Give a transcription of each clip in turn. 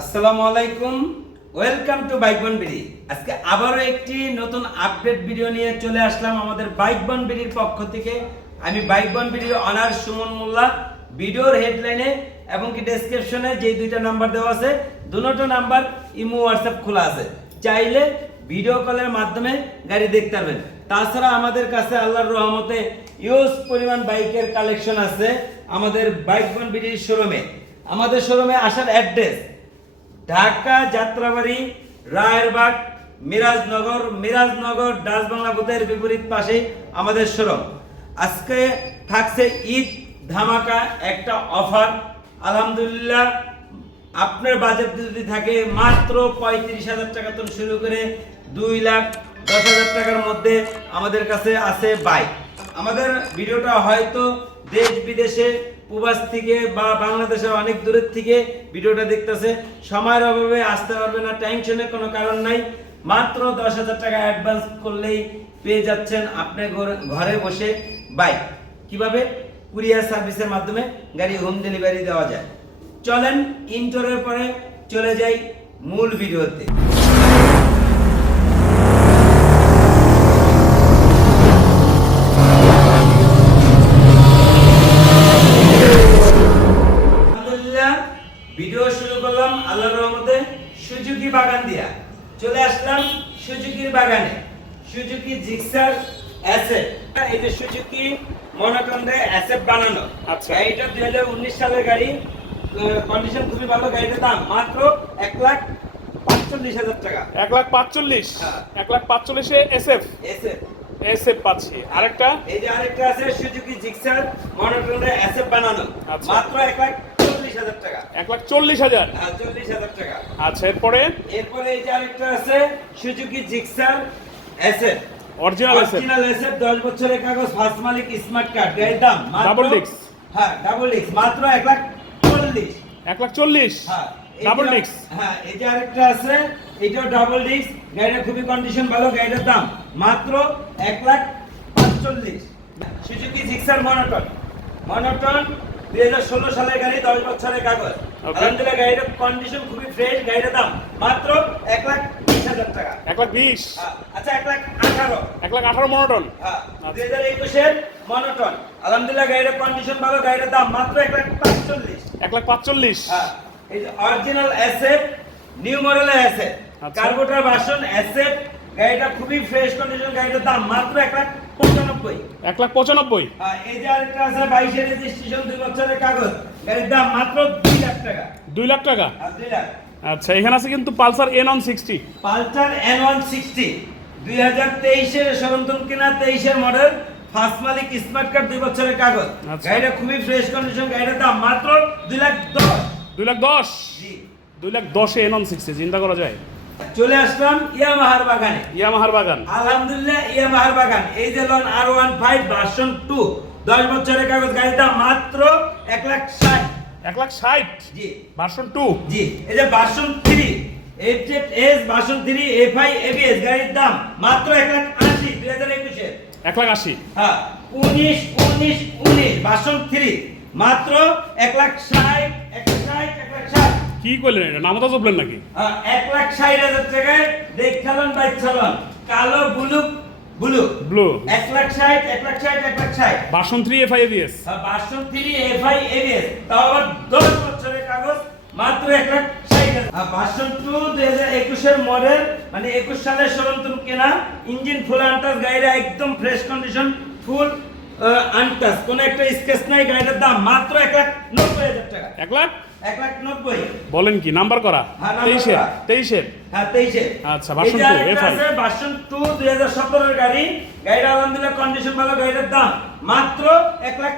আসসালামু আলাইকুম। Welcome to bike বন বিডি। আজকে আবারও একটি নতুন আপডেট ভিডিও নিয়ে চলে আসলাম আমাদের বাইক বন বিডির পক্ষ থেকে। আমি বাইক বন বিডির অনার সুমন মোল্লা। ভিডিওর হেডলাইনে এবং কি ডেসক্রিপশনে যে দুইটা নাম্বার দেওয়া আছে দুটো নাম্বার ইমো হোয়াটসঅ্যাপ খোলা আছে। চাইলে ভিডিও কলের মাধ্যমে গাড়ি দেখতে পারবেন। তাছাড়া আমাদের কাছে আল্লাহর রহমতে ইউজ পরিমাণ বাইকের কালেকশন আছে আমাদের বাইক বন বিডির শোরুমে আমাদের শোরুমে আসার অ্যাড্রেস ঢাকা যাত্রাবাড়ি, রায়েরবাগ, মিরাজনগর মিরাজনগর ডাচ বাংলা বুথের বিপরীত পাশে আমাদের শোরুম। আজকে থাকছে ঈদ ধামাকা, একটা অফার। আলহামদুলিল্লাহ, আপনার বাজেট যদি থাকে মাত্র পঁয়ত্রিশ হাজার টাকা থেকে শুরু করে দুই লাখ দশ হাজার টাকার মধ্যে আমাদের কাছে আছে বাইক আমাদের ভিডিওটা হয়তো দেশ বিদেশে প্রবাস থেকে বা বাংলাদেশের অনেক দূরের থেকে ভিডিওটা দেখতেছে। সময়ের অভাবে আসতে পারবে না, টেনশনের কোনো কারণ নাই। মাত্র দশ হাজার টাকা অ্যাডভান্স করলেই পেয়ে যাচ্ছেন আপনি ঘরে- ঘরে বসে বাইক কীভাবে? কুরিয়ার সার্ভিসের মাধ্যমে গাড়ি হোম ডেলিভারি দেওয়া যায়। চলেন ইন্টারের পরে চলে যাই মূল ভিডিওতে। ভিডিও শুরু করলাম আল্লাহর রহমতে সুজুকি বাগান দিয়া। চলে আসলাম সুজুকির বাগানে। Suzuki Gixxer asset. এই যে সুজুকি মনোটন্ডে অ্যাসেট বানানো। আচ্ছা। গাড়িটা দুই হাজার উনিশ সালের গাড়ি। কন্ডিশন খুবই ভালো গাড়িটার দাম মাত্র এক লাখ পাঁচচল্লিশ হাজার টাকা। এক লাখ পাঁচচল্লিশ? হ্যাঁ। এক লাখ পাঁচচল্লিশে এসএফ? এসএফ। এসএফ পাচ্ছি। আরেকটা? এই যে আরেকটা আছে সুজুকি জিক্সার মনোটন্ডে অ্যাসেট বানানো। আচ্ছা। মাত্র এক লাখ টাকা। এক লাখ চল্লিশ হাজার। হ্যাঁ, চল্লিশ হাজার টাকা। আচ্ছা এরপরে? এরপরে এই যে আরেকটা আছে Suzuki Gixxer SF. Original SF original SF 10 বছরের কাগজ ফার্স্ট মালিক স্মার্ট কার্ড গাড়ির দাম মাত্র Double হ্যাঁ ডাবল ডিস্ক মাত্র 1 লাখ 40 এক লাখ চল্লিশ। হ্যাঁ এই ডাবল যে- হ্যাঁ এই যে আরেকটা আছে এটাও ডাবল গাড়িটা খুবই কন্ডিশন ভালো গাড়িটার দাম মাত্র 1 lakh 45 Suzuki Gixxer monotone. Monotone 2016 সালের গাড়ি 10 বছরের কাগজ. আলহামদুলিল্লাহ গাড়িটার কন্ডিশন খুবই ফ্রেশ গাড়িটার দাম মাত্র 1 লাখ 20 হাজার টাকা। এক লাখ বিশ? হ্যাঁ, আচ্ছা এক লাখ আঠারো। এক লাখ আঠারো মনোটন হ্যাঁ আচ্ছা। দুই হাজার একুশের মনোটন। আলহামদুলিল্লাহ গাড়ির কন্ডিশন ভালো গাড়ির দাম মাত্র এক লাখ পাঁচচল্লিশ। এক লাখ পাঁচচল্লিশ? হ্যাঁ এই যে অরিজিনাল অ্যাসেট নিউ মডেলের অ্যাসেট। কার্বোটার বাসন অ্যাসেট গাড়িটা খুবই ফ্রেশ কন্ডিশন গাড়িটার দাম মাত্র এক লাখ এক লাখ পঁচানব্বই। এই যে আরেকটা আছে বাইশের রেজিস্ট্রেশন দুই বছরের কাগজ। গাড়ির দাম মাত্র দুই লাখ টাকা। দুই লাখ টাকা? দুই লাখ। আচ্ছা এখানে আছে কিন্তু Pulsar N one sixty Pulsar N one sixty দুই হাজার তেইশের সরন্তম কিনা তেইশের মডেল ফার্স্ট মালিক স্মার্ট কার্ড দুই বছরের কাগজ। আচ্ছা। গাড়িটা খুবই ফ্রেশ কন্ডিশন গাড়িটার দাম মাত্র দুই লাখ দশ। দুই লাখ দশ? দুই লাখ দশে এন অন সিক্সটি চিন্তা করা যায়। চলে আসলাম ইয়ামাহার বাগানে। ইয়ামাহার বাগান। আলহামদুলিল্লাহ ইয়ামাহার বাগান। এই যে loan R one five version two দশ বছরের কাগজ দাম মাত্র এক লাখ ষাট। এক লাখ ষাট? জি। ভার্সন টু জি। এই যে version three S version three FI ABS গাড়ির দাম মাত্র এক লাখ আশি দুই হাজার একুশে। এক লাখ আশি? হ্যাঁ উনিশ উনিশ উনিশ ভার্সন থ্রি মাত্র এক লাখ ষাট এক ষাট কি করলেন এটা? নামতা চপলেন নাকি? হ্যাঁ, এক লাখ ষাট হাজার টাকায় দেখ চালন বাইক চালন কালো ব্লু ব্লু। ব্লু। এক লাখ ষাট এক লাখ ষাট এক লাখ ষাট। Version three F I ABS version three FI ABS তাও আবার দশ বছরের কাগজ মাত্র এক লাখ ভার্সন টু দুই হাজার একুশের মডেল মানে একুশ সালের সরন্তম কেনা ইঞ্জিন ফুল আনটাস গাড়িটা একদম ফ্রেশ কন্ডিশন ফুল আনটাস কোনো একটা স্কেচ নাই গাড়িটার দাম মাত্র এক লাখ নব্বই হাজার টাকা। এক লাখ? এক লাখ নব্বই। বলেন কি নাম্বার করা? হ্যাঁ, নাম্বার তেইশের করা। তেইশের হ্যাঁ আচ্ছা, version two, FI version two দুই হাজার সতেরোর গাড়ি। গাড়িটা আলহামদুলিল্লাহ কন্ডিশন ভালো গাড়িটার দাম মাত্র এক লাখ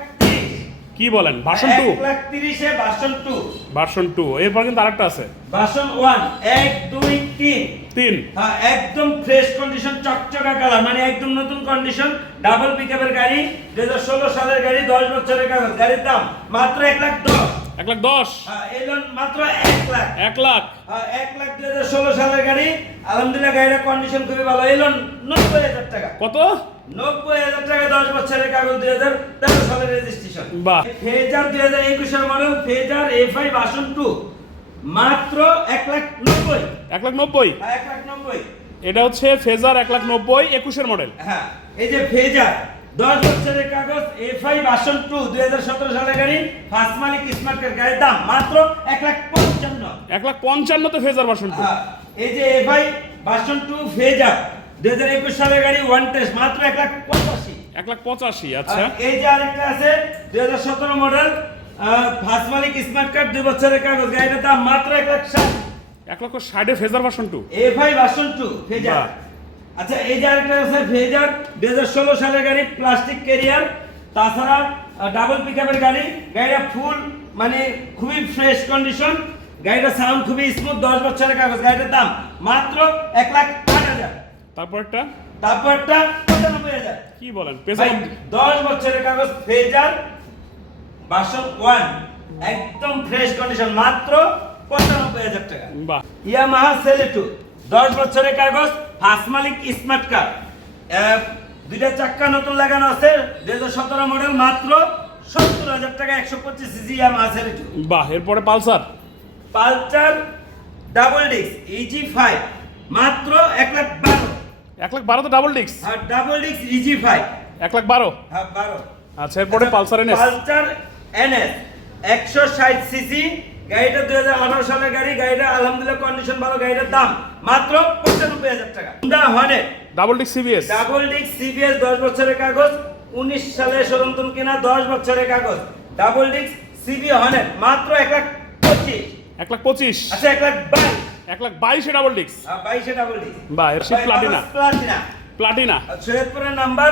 কি বলেন? Version two? এক লাখ তিরিশে ভার্সন টু। Version two. এরপর কিন্তু আরেকটা আছে। ভার্সন ওয়ান এক দুই তিন। তিন। হ্যাঁ একদম ফ্রেশ কন্ডিশন চকচকা কালার মানে একদম নতুন কন্ডিশন ডাবল পিকআপের গাড়ি দুই হাজার ষোলো সালের গাড়ি দশ বছরের কাগজ গাড়ির দাম মাত্র এক লাখ দশ। এক লাখ দশ। হ্যাঁ মাত্র এক লাখ। এক লাখ। হ্যাঁ, এক লাখ দুই হাজার ষোলো সালের গাড়ি। আলহামদুলিল্লাহ গাড়ির কন্ডিশন খুবই ভালো। এই লোন নব্বই হাজার টাকা। কত? নব্বই হাজার টাকা দশ বছরের কাগজ দুই হাজার তেরো সালের রেজিস্ট্রেশন বাহ। ফেজার দুই হাজার একুশের model Fazer F I version two মাত্র এক লাখ নব্বই। এক লাখ নব্বই? হ্যাঁ, এক লাখ নব্বই। এটা হচ্ছে ফেজার এক লাখ নব্বই একুশের মডেল হ্যাঁ এই যে ফেজার দশ বছরের কাগজ এফ আই বাসন টু দুই হাজার সতেরো সালের গাড়ি ফার্স্ট মালিক স্মার্ট কার্ড গাড়ির দাম মাত্র এক লাখ পঞ্চান্ন। এক লাখ পঞ্চান্নতে ফেজার ভার্সন টু এই যে F I version two Fazer দুই হাজার একুশ সালের গাড়ি ওয়ান টেস্ট মাত্র এক লাখ পঁচাশি। এক লাখ পঁচাশি আচ্ছা। এই যে আরেকটা আছে দুই হাজার সতেরো মডেল ফার্স্ট মালিক স্মার্ট কার্ড দুই বছরের কাগজ গাড়িটার দাম মাত্র এক লাখ ষাট। এক লক্ষ ষাটে Fazer version two F I version two Fazer. আচ্ছা এই যে আরেকটা আছে ফেজার দুই হাজার ষোলো সালের গাড়ি প্লাস্টিক ক্যারিয়ার তাছাড়া ডাবল পিক আপের গাড়ি গাড়িটা ফুল মানে খুবই ফ্রেশ কন্ডিশন গাড়িটা সাউন্ড খুবই স্মুথ দশ বছরের কাগজ গাড়িটার দাম মাত্র এক লাখ আট হাজার। তারপর একটা? তারপরটা পঁচানব্বই হাজার। কি বলেন? দশ বছরের কাগজ ফেজার বাসন ওয়ান একদম ফ্রেশ কন্ডিশন মাত্র পঁচানব্বই হাজার টাকা। বাহ। ইয়ামাহা সেলেটু দশ বছরের কাগজ ফার্স্ট মালিক স্মার্ট কার্ড। দুইটা চাক্কা নতুন লাগানো আছে দুই হাজার সতেরো মডেল মাত্র সত্তর হাজার টাকা একশো পঁচিশ সিসি ইয়ামাহা সেলেটু বাহ এরপরে Pulsar? Pulsar double disc easy five মাত্র এক লাখ বারো। এক লাখ বারোতে ডাবল ডিক্স আর ডাবল ডিস্ক ইজি ফাইভ এক লাখ বারো? হ্যাঁ বারো। আচ্ছা এরপরে পালসার এনএস পালসার এনএস একশো ষাট সিসি গাড়িটা দুই হাজার আঠারো সালের গাড়ি গাড়িটা আলহামদুলিল্লাহ কন্ডিশন ভালো গাড়িটার দাম মাত্র পঁচানব্বই হাজার টাকা। হুন্ডা হর্নেট ডাবল ডিক্স সিবিএস ডাবল ডিস্ক সিবিএস দশ বছরের কাগজ উনিশ সালে সরন্তন কেনা দশ বছরের কাগজ। ডাবল ডিস্ক সিবি হর্নেট মাত্র এক লাখ পঁচিশ। এক লাখ পঁচিশ। আচ্ছা এক লাখ বাইশ। এক লাখ বাইশে ডাবল ডিক্স বাইশে ডাবল ডিস্ক বাহ এর প্লাটিনা প্লাটিনা প্লাটিনা সৈয়দপুরের নাম্বার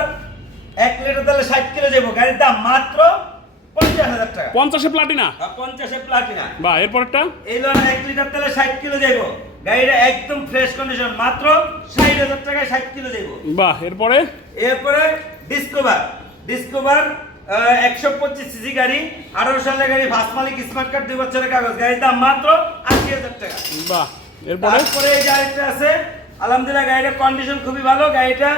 এক লিটার তাহলে ষাট কিলো যাব গাড়ির দাম মাত্র পঞ্চাশ হাজার টাকা। পঞ্চাশে প্লাটিনা পঞ্চাশে প্লাটিনা বাহ এরপর একটা এই লোন এক লিটার তেলে ষাট কিলো যাইব গাড়িটা একদম ফ্রেশ কন্ডিশন মাত্র ষাট হাজার টাকায় ষাট কিলো যাইব বাহ এরপরে? এরপরে ডিসকভার ডিসকভার একশো পঁচিশ সিসি গাড়ি আঠারো সালের গাড়ি ফার্স্ট মালিক স্মার্ট কার্ড দুই বছরের কাগজ। গাড়ির দাম মাত্র আশি হাজার টাকা। বাহ এরপরে? তারপরে এই গাড়িটা আছে আলহামদুলিল্লাহ গাড়িটার কন্ডিশন খুবই ভালো। গাড়িটা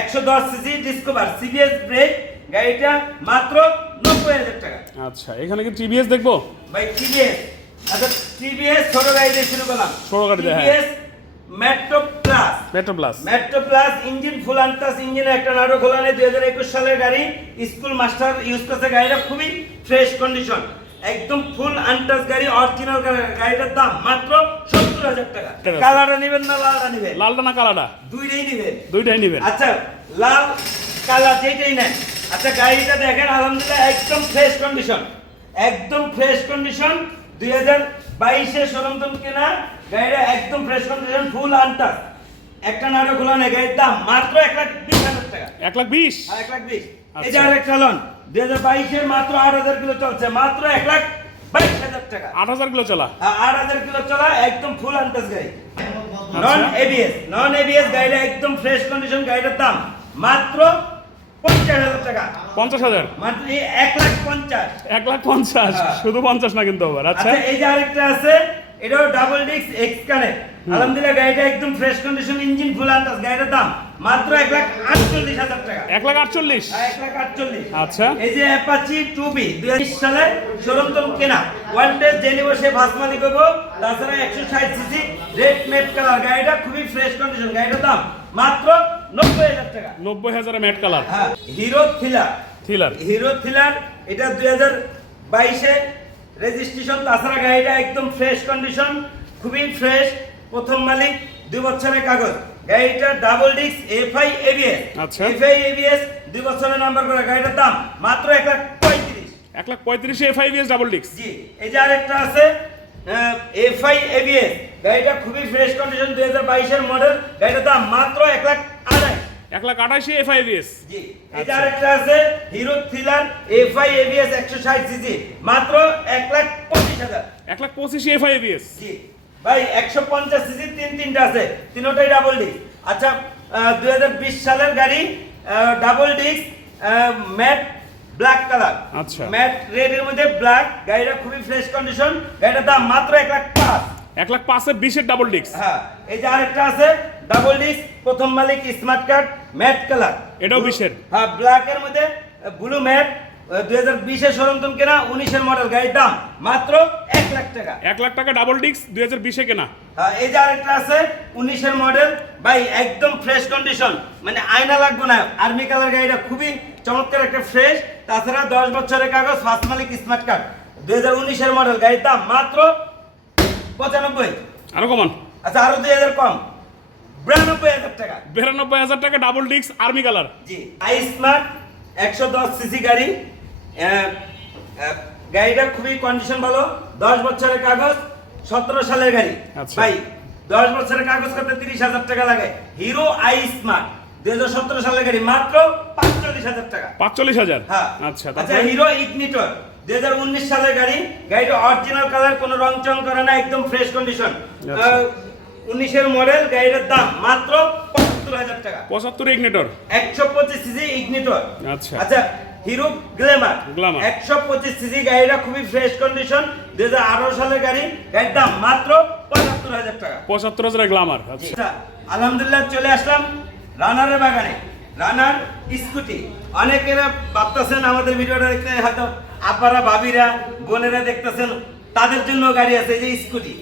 একশো দশ সিসি ডিসকভার সিবিএস ব্রেক গাড়িটা মাত্র নব্বই হাজার টাকা। আচ্ছা এখানে কি টিভিএস দেখব? ভাই টিভিএস আচ্ছা টিভিএস ছোট গাড়ি দিয়ে শুরু করলাম। ছোট গাড়ি দিয়ে। TVS Metro plus Metro plus Metro plus engine full আনটাস ইঞ্জিনে একটা নাড়ো খোলা নেই দুই হাজার একুশ সালের গাড়ি। স্কুল মাস্টার ইউজ করছে গাড়িটা খুবই ফ্রেশ কন্ডিশন একদম ফুল আনটাস গাড়ি অরিজিনাল গাড়িটার দাম মাত্র সত্তর হাজার টাকা। কালারটা নেবেন না লালটা নেবেন? লালটা না কালাটা দুইটাই নেবেন। দুইটাই নেবেন। আচ্ছা লাল কালার যেটাই নেন। আচ্ছা গাড়িটা দেখেন আলহামদুলিল্লাহ একদম ফ্রেশ কন্ডিশন একদম ফ্রেশ কন্ডিশন দুই হাজার বাইশে সরঞ্জাম কেনা। গাড়িটা একদম ফ্রেশ কন্ডিশন ফুল আনটাস একটা নাটক খোলা নেই গাড়ির দাম মাত্র এক লাখ বিশ হাজার টাকা। এক লাখ বিশ? আর এক লাখ বিশ। এই আচ্ছা। যে আরেকটা লন দুই হাজার বাইশের মাত্র আট হাজার কিলো চলছে মাত্র এক লাখ বাইশ হাজার টাকা। আট হাজার কিলো চলা? আর আট হাজার কিলো চলা একদম ফুল আনটাস গাড়ি। আচ্ছা। নন এবিএস নন এবিএস গাড়িটা একদম ফ্রেশ কন্ডিশন গাড়িটার দাম মাত্র পঞ্চাশ হাজার এক লাখ পঞ্চাশ। এক লাখ পঞ্চাশ? হ্যাঁ। শুধু পঞ্চাশ না কিন্তু আবার আচ্ছা। আচ্ছা এই যে আরেকটা আছে এটাও ডাবল ডিস্ক এক্স কানেক্ট আলহামদুলিল্লাহ গাড়িটা একদম ফ্রেশ কন্ডিশন ইঞ্জিন ফুল আন্দাজ গাড়িটার দাম মাত্র এক লাখ আটচল্লিশ হাজার টাকা। এক লাখ আটচল্লিশ? হ্যাঁ, এক লাখ আটচল্লিশ। আচ্ছা। এই যে অ্যাপাচি টু বি দুই সালে সরন্তম কেনা। ওয়ান টেস্ট জেনে বসে ভাস মালিক হব তাছাড়া একশো ষাট সিসি রেড মেট কালার গাড়িটা খুবই ফ্রেশ কন্ডিশন গাড়িটার দাম মাত্র নব্বই হাজার টাকা। নব্বই হাজারে ম্যাট কালার। হ্যাঁ Hero Thriller Thriller. Hero Thriller এটা দুই হাজার বাইশে রেজিস্ট্রেশন তাছাড়া গাড়িটা একদম ফ্রেশ কন্ডিশন খুবই ফ্রেশ প্রথম মালিক দুই বছরের কাগজ। গাড়িটা double disc FI ABS. FI ABS দুই বছরের নাম্বার করা। গাড়িটার দাম মাত্র এক লাখ পঁয়ত্রিশ। এক লাখ পঁয়ত্রিশে এফ আই ডাবল ডিক্স জি এই যে আরেকটা আছে এফআই এবিএস গাড়িটা খুবই ফ্রেশ কন্ডিশন দুই হাজার বাইশের মডেল গাড়িটার দাম মাত্র এক লাখ এক লাখ আঠাশে এফ আই বিএস আচ্ছা। আরেকটা আছে হিরো থ্রিলার এফআই এবিএস একশো ষাট সিসি মাত্র এক লাখ পঁচিশ হাজার। এক লাখ পঁচিশে এফ আই বিএস জি। ভাই একশো পঞ্চাশ সিসি তিন তিনটা আছে। তিনোটাই ডাবল ডিস্ক আচ্ছা দুই হাজার বিশ সালের গাড়ি double disc matte black colour আচ্ছা। ম্যাট রেড এর মধ্যে ব্ল্যাক গাড়িটা খুবই ফ্রেশ কন্ডিশন গাড়িটার দাম মাত্র এক লাখ পাঁচ। এক লাখ পাঁচে বিশের ডাবল ডিক্স হ্যাঁ এই যে আরেকটা আছে ডাবল ডিস্ক প্রথম মালিক স্মার্ট কার্ড ম্যাট কালার এটাও বিশের। হ্যাঁ ব্ল্যাক এর মধ্যে ব্লু ম্যাট দুই হাজার বিশের সরঞ্জাম কেনা উনিশের মডেল গাড়ির দাম মাত্র এক লাখ টাকা। এক লাখ টাকা ডাবল ডিস্ক দুই হাজার বিশে কেনা। আহ, এই যে আরেকটা আছে উনিশের মডেল ভাই একদম ফ্রেশ কন্ডিশন মানে আয়না লাগবে না। আর্মি কালার গাড়িটা খুবই চমৎকার একটা ফ্রেশ তাছাড়া দশ বছরের কাগজ ফার্স্ট মালিক স্মার্ট কার্ড দুই হাজার উনিশের মডেল গাড়ির দাম মাত্র পঁচানব্বই। আরও কমান। আচ্ছা আরও দুই হাজার কম। বিরানব্বই হাজার টাকা। বিরানব্বই হাজার টাকা double disc army colour G I smart একশো দশ সিসি গাড়ি। গাড়িটা খুবই কন্ডিশন ভালো। দশ বছরের কাগজ সতেরো সালের গাড়ি। আচ্ছা। ভাই দশ বছরের কাগজ করতে তিরিশ হাজার টাকা লাগে। হিরো আই স্মার্ট দুই হাজার সতেরো সালের গাড়ি। মাত্র পাঁচচল্লিশ হাজার টাকা। পাঁচচল্লিশ হাজার? হ্যাঁ। আচ্ছা আচ্ছা হিরো ইগনিটর দুই হাজার উনিশ সালের গাড়ি। গাড়িটা অরিজিনাল কালার কোনো রং চং করে না একদম ফ্রেশ কন্ডিশন আচ্ছা। উনিশের মডেল গাড়িটার দাম মাত্র পঁচাত্তর হাজার টাকা। পঁচাত্তর ইগনেটর? একশো পঁচিশ সিসি ইগনিটর। আচ্ছা। আচ্ছা হিরো গ্ল্যামার Glamour। একশো পঁচিশ সিসি গাড়িটা খুবই ফ্রেশ কন্ডিশন দুই হাজার আঠারো সালের গাড়ি গাড়ির দাম মাত্র পঁচাত্তর হাজার টাকা। পঁচাত্তর হাজার গ্লামার আচ্ছা। আলহামদুলিল্লাহ চলে আসলাম রানারের বাগানে। Runner scooty. অনেকেরা ভাবতেছেন আমাদের ভিডিওটা দেখতে হয়তো আপারা ভাবিরা বোনেরা দেখতেছেন তাদের জন্য গাড়ি আছে এই যে স্কুটি।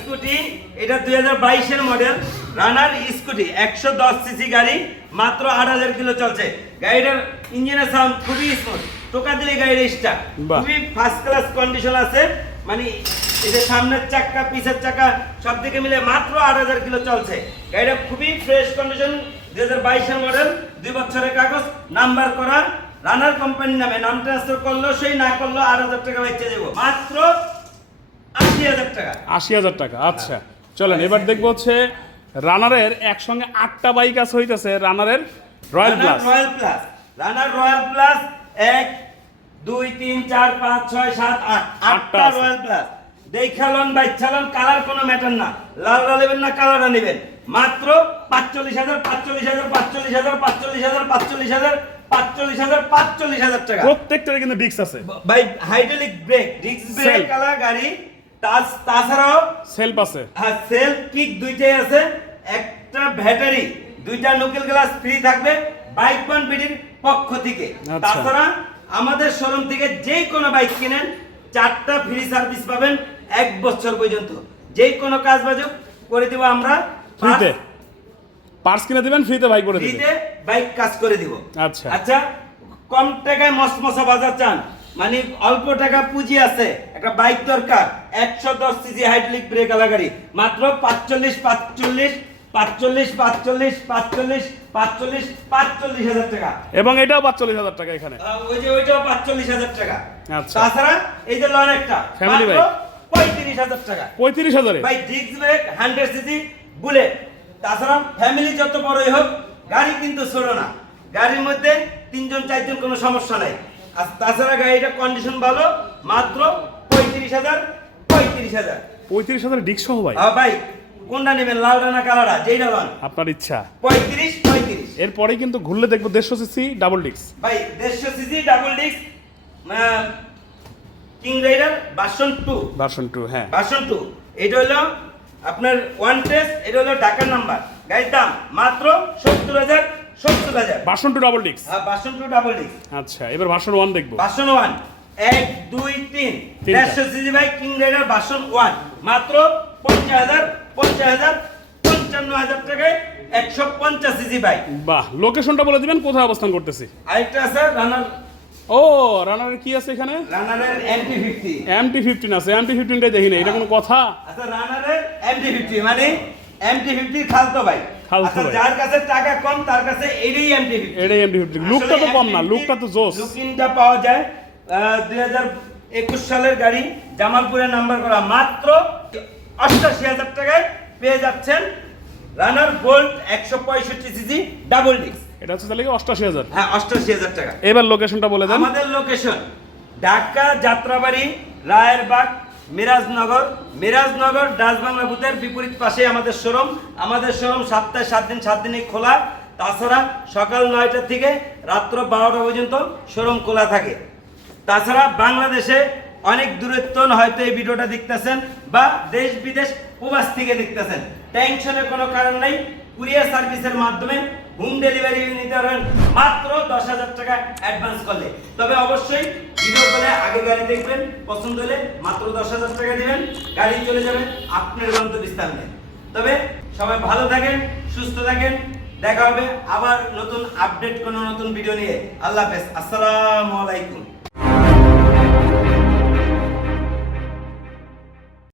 স্কুটি এটা দুই হাজার বাইশের মডেল। রানার স্কুটি একশো দশ সিসি গাড়ি মাত্র আট হাজার কিলো চলছে। গাড়িটার ইঞ্জিনের সাউন্ড খুবই স্মুথ টোকা দিলে গাড়ির স্টার্ট খুবই ফার্স্ট ক্লাস কন্ডিশন আছে। মানে এই যে সামনের চাকা পিছের চাকা সব দিকে মিলে মাত্র আট হাজার কিলো চলছে। গাড়িটা খুবই ফ্রেশ কন্ডিশন দুই হাজার বাইশের মডেল। দুই বছরের কাগজ নাম্বার করা। রানার কোম্পানির নামে নাম ট্রান্সফার করল সেই না করল আট হাজার টাকা বেচে দেবো মাত্র আশি হাজার টাকা। আচ্ছা। চলেন এবার দেখব হচ্ছে রানারের একসঙ্গে আটটা বাইক আছে হইতেছে রানারের Royal plus. Royal plus. Runner Royal plus এক দুই তিন চার পাঁচ ছয় সাত আট। আটটা রয়্যাল প্লাস। দেখালন বাইচালন কালার কোনো ম্যাটার না। লালটা নেবেন না কালারটা নেবেন। মাত্র পাঁচচল্লিশ হাজার পাঁচচল্লিশ হাজার পাঁচচল্লিশ হাজার পাঁচচল্লিশ হাজার পাঁচচল্লিশ হাজার পাঁচচল্লিশ হাজার পাঁচচল্লিশ হাজার টাকা। প্রত্যেকটারে কিন্তু ডিস্ক আছে। ভাই হাইড্রোলিক ব্রেক ডিস্ক ব্রেক। কালা গাড়ি তাছাড়াও সেলফ আছে। আর সেল কিক দুইটাই আছে। একটা ব্যাটারি দুইটা নকেল গ্লাস ফ্রি থাকবে বাইক ওয়ান বিডির পক্ষ থেকে। আচ্ছা। তাছাড়া আমাদের শোরুম থেকে যে কোনো বাইক কিনেন চারটা ফ্রি সার্ভিস পাবেন এক বছর পর্যন্ত। যে কোনো কাজ বাজুক করে দিব আমরা। ফ্রিতে? পার্স কিনে দিবেন ফ্রিতে বাইক করে দিবেন? ফ্রিতে বাইক কাজ করে দিব। আচ্ছা। আচ্ছা কম টাকায় মসমসা বাজার চান। মানে অল্প টাকা পুঁজি আছে। একটা বাইক দরকার। একশো দশ সিজি হাইড্রোলিক ব্রেক আলা গাড়ি। মাত্র পাঁচচল্লিশ পাঁচচল্লিশ পাঁচচল্লিশ পাঁচচল্লিশ পাঁচচল্লিশ পাঁচচল্লিশ পাঁচচল্লিশ হাজার টাকা। এবং এটাও পাঁচচল্লিশ হাজার টাকা এখানে। ওই যে ওইটাও পাঁচচল্লিশ হাজার টাকা। আচ্ছা। তাছাড়া এই যে লন একটা মাত্র bike। পঁয়ত্রিশ হাজার টাকা। পঁয়ত্রিশ হাজারে? ভাই disc brake hundred CC bullet. তাছাড়া ফ্যামিলি যত বড়ই হোক গাড়ি কিন্তু ছোট না। গাড়ির মধ্যে তিনজন চারজন কোনো সমস্যা নাই। আর তাছাড়া গাড়িটা কন্ডিশন ভালো মাত্র পঁয়ত্রিশ হাজার পঁয়ত্রিশ হাজার। পঁয়ত্রিশ হাজার ডিস্ক সহ ভাই? আহ, ভাই কোনটা নেবেন লালটা না কালারটা? যেইটা লন আপনার ইচ্ছা। পঁয়ত্রিশ পঁয়ত্রিশ। এরপরে কিন্তু ঘুরলে দেখব দেড়শো সিসি ডাবল ডিস্ক ভাই দেড়শো CC double disc king rider version two version two হ্যাঁ। ভার্সন টু এটা হলো আপনার ওয়ান টেস্ট এটা হলো ঢাকার নাম্বার গাড়ির দাম মাত্র সত্তর হাজার সত্তর হাজার ভার্সন টু ডাবল ডিস্ক হ্যাঁ ভার্সন টু ডাবল ডিস্ক আচ্ছা এবার ভার্সন ওয়ান দেখব। ভার্সন ওয়ান এক দুই তিন। দেড়শো CC by king rider version one মাত্র পঞ্চাশ হাজার পঞ্চাশ হাজার পঞ্চান্ন হাজার টাকায় একশো পঞ্চাশ সিজি বাইক বাহ লোকেশনটা বলে দিবেন কোথায় অবস্থান করতেছি? আরেকটা আছে রানার ও রানারের কি আছে এখানে? রানারের এমটি ফিফটি এমটি ফিফটিন আছে এমটি ফিফটিনটাই দেখি না এটা কোনো কথা? আচ্ছা রানারের এমটি ফিফটি মানে এমটি ফিফটি খালতো খালতো আচ্ছা। যার কাছে টাকা কম তার কাছে এটাই ফিফটি এটাই এমটি লুকটা তো কম না লুকটা তো জোস। লুকিংটা পাওয়া যায়। দুই হাজার একুশ সালের গাড়ি জামালপুরে নাম্বার করা। মাত্র অষ্টাশি হাজার টাকায় পেয়ে যাচ্ছেন রানার গোল্ড একশো পঁয়ষট্টি সিসি ডাবল ডিস্ক এটা হচ্ছে তাহলে অষ্টাশি হাজার? হ্যাঁ অষ্টাশি হাজার টাকা। এবার লোকেশনটা বলে দেন। আমাদের লোকেশন ঢাকা যাত্রাবাড়ি রায়েরবাগ মিরাজনগর মিরাজনগর, ডাচ বাংলা বুথের বিপরীত পাশে আমাদের শোরুম। আমাদের শোরুম সপ্তাহে সাত দিন, সাত দিনই খোলা। তাছাড়া সকাল নয়টা থেকে রাত্র বারোটা পর্যন্ত শোরুম খোলা থাকে। তাছাড়া বাংলাদেশে অনেক দূরত্ব হয়তো এই ভিডিওটা দেখতেছেন বা দেশ বিদেশ প্রবাস থেকে দেখতেছেন। টেনশনের কোনো কারণ নেই। কুরিয়ার সার্ভিসের মাধ্যমে হোম ডেলিভারি নিতে পারবেন। মাত্র দশ হাজার টাকা অ্যাডভান্স করলে। তবে অবশ্যই ভিডিও কলে আগে গাড়ি দেখবেন, পছন্দ হলে মাত্র দশ হাজার টাকা দিবেন, গাড়ি চলে যাবে আপনার গন্তব্যস্থানে তবে সবাই ভালো থাকেন, সুস্থ থাকেন, দেখা হবে আবার নতুন আপডেট কোনো নতুন ভিডিও নিয়ে। আল্লাহ হাফেজ। আসসালামু আলাইকুম।